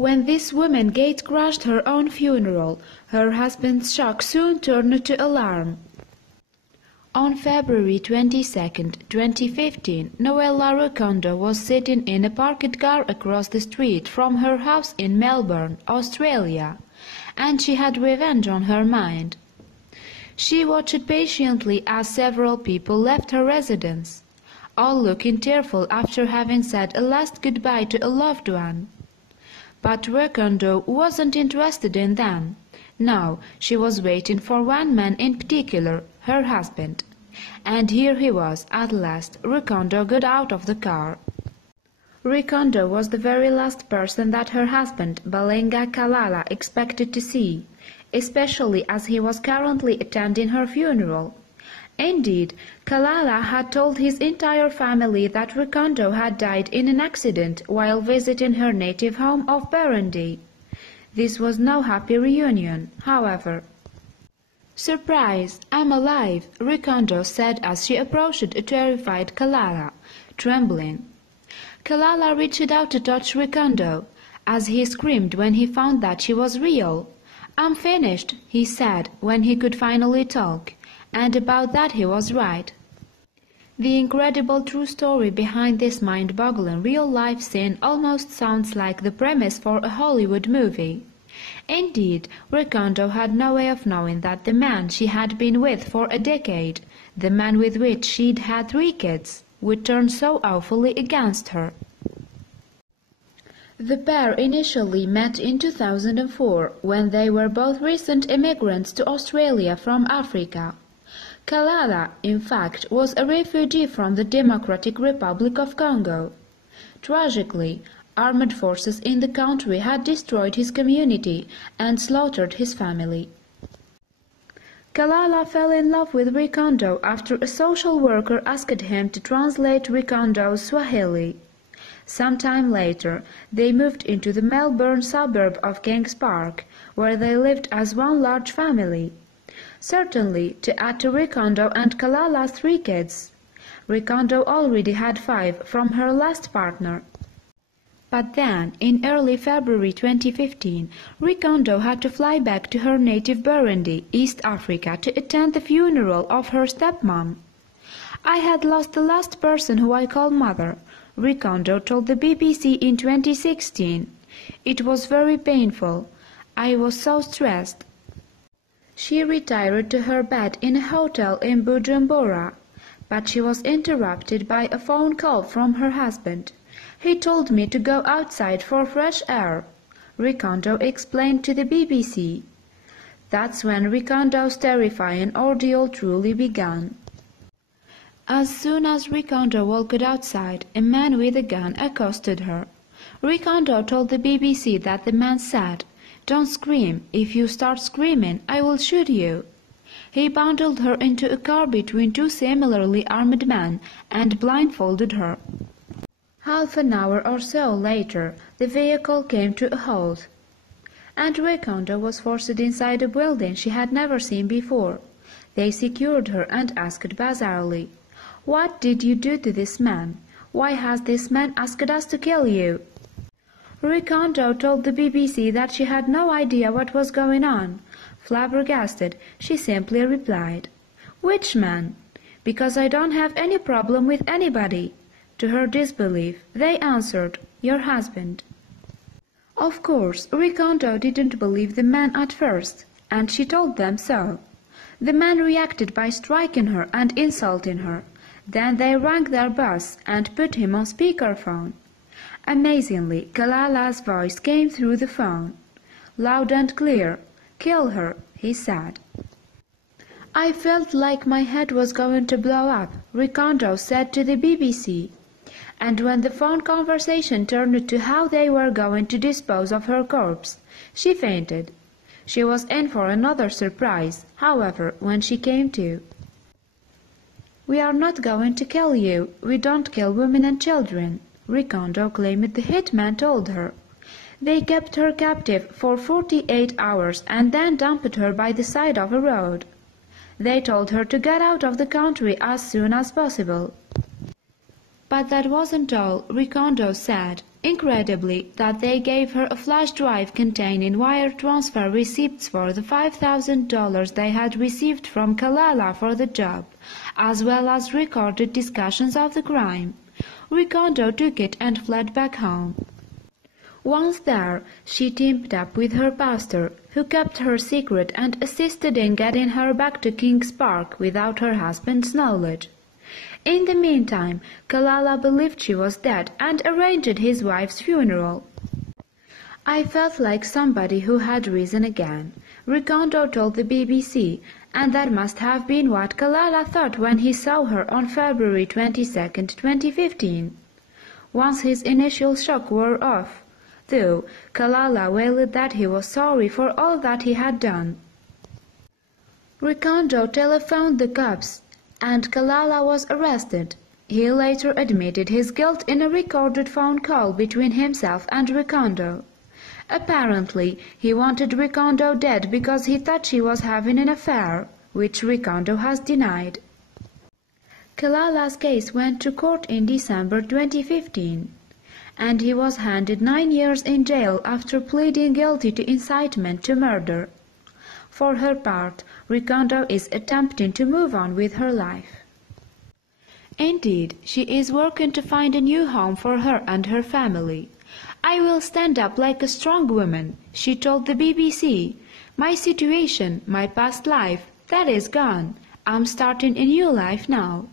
When this woman gate-crashed her own funeral, her husband's shock soon turned to alarm. On February 22, 2015, Noela Rukundo was sitting in a parked car across the street from her house in Melbourne, Australia, and she had revenge on her mind. She watched patiently as several people left her residence, all looking tearful after having said a last goodbye to a loved one. But Rukundo wasn't interested in them. No, she was waiting for one man in particular, her husband. And here he was, at last. Rukundo got out of the car. Rukundo was the very last person that her husband, Balenga Kalala, expected to see, especially as he was currently attending her funeral. Indeed, Kalala had told his entire family that Rukundo had died in an accident while visiting her native home of Burundi. This was no happy reunion, however. "Surprise! I'm alive," Rukundo said as she approached a terrified Kalala, trembling. Kalala reached out to touch Rukundo, as he screamed when he found that she was real. "I'm finished," he said when he could finally talk. And about that he was right. The incredible true story behind this mind-boggling real-life scene almost sounds like the premise for a Hollywood movie. Indeed, Rukundo had no way of knowing that the man she had been with for a decade, the man with which she'd had 3 kids, would turn so awfully against her. The pair initially met in 2004, when they were both recent immigrants to Australia from Africa. Kalala, in fact, was a refugee from the Democratic Republic of Congo. Tragically, armed forces in the country had destroyed his community and slaughtered his family. Kalala fell in love with Rukundo after a social worker asked him to translate Rukundo's Swahili. Sometime later, they moved into the Melbourne suburb of Kings Park, where they lived as one large family. Certainly, to add to Rukundo and Kalala's 3 kids. Rukundo already had 5 from her last partner. But then, in early February 2015, Rukundo had to fly back to her native Burundi, East Africa, to attend the funeral of her stepmom. "I had lost the last person who I call mother," Rukundo told the BBC in 2016. "It was very painful. I was so stressed." She retired to her bed in a hotel in Bujumbura, but she was interrupted by a phone call from her husband. "He told me to go outside for fresh air," Rukundo explained to the BBC. That's when Rukundo's terrifying ordeal truly began. As soon as Rukundo walked outside, a man with a gun accosted her. Rukundo told the BBC that the man said, "Don't scream. If you start screaming, I will shoot you." He bundled her into a car between 2 similarly armed men and blindfolded her. Half an hour or so later, the vehicle came to a halt, and Rukundo was forced inside a building she had never seen before. They secured her and asked bizarrely, "What did you do to this man? Why has this man asked us to kill you?" Rukundo told the BBC that she had no idea what was going on. Flabbergasted, she simply replied, "Which man? Because I don't have any problem with anybody." To her disbelief, they answered, "Your husband." Of course, Rukundo didn't believe the man at first, and she told them so. The man reacted by striking her and insulting her. Then they rang their boss and put him on speakerphone. Amazingly, Kalala's voice came through the phone. Loud and clear. "Kill her," he said. "I felt like my head was going to blow up," Rukundo said to the BBC. And when the phone conversation turned to how they were going to dispose of her corpse, she fainted. She was in for another surprise, however, when she came to. "We are not going to kill you. We don't kill women and children," Rukundo claimed the hitman told her. "They kept her captive for 48 hours and then dumped her by the side of a road. They told her to get out of the country as soon as possible." But that wasn't all, Rukundo said. Incredibly, that they gave her a flash drive containing wire transfer receipts for the $5,000 they had received from Kalala for the job, as well as recorded discussions of the crime. Rukundo took it and fled back home. Once there, she teamed up with her pastor, who kept her secret and assisted in getting her back to Kings Park without her husband's knowledge. In the meantime, Kalala believed she was dead and arranged his wife's funeral. "I felt like somebody who had risen again," Rukundo told the BBC, and that must have been what Kalala thought when he saw her on February 22, 2015. Once his initial shock wore off, though, Kalala wailed that he was sorry for all that he had done. Rukundo telephoned the cops, and Kalala was arrested. He later admitted his guilt in a recorded phone call between himself and Rukundo. Apparently, he wanted Rukundo dead because he thought she was having an affair, which Rukundo has denied. Kalala's case went to court in December 2015, and he was handed 9 years in jail after pleading guilty to incitement to murder. For her part, Rukundo is attempting to move on with her life. Indeed, she is working to find a new home for her and her family. "I will stand up like a strong woman," she told the BBC. "My situation, my past life, that is gone. I'm starting a new life now."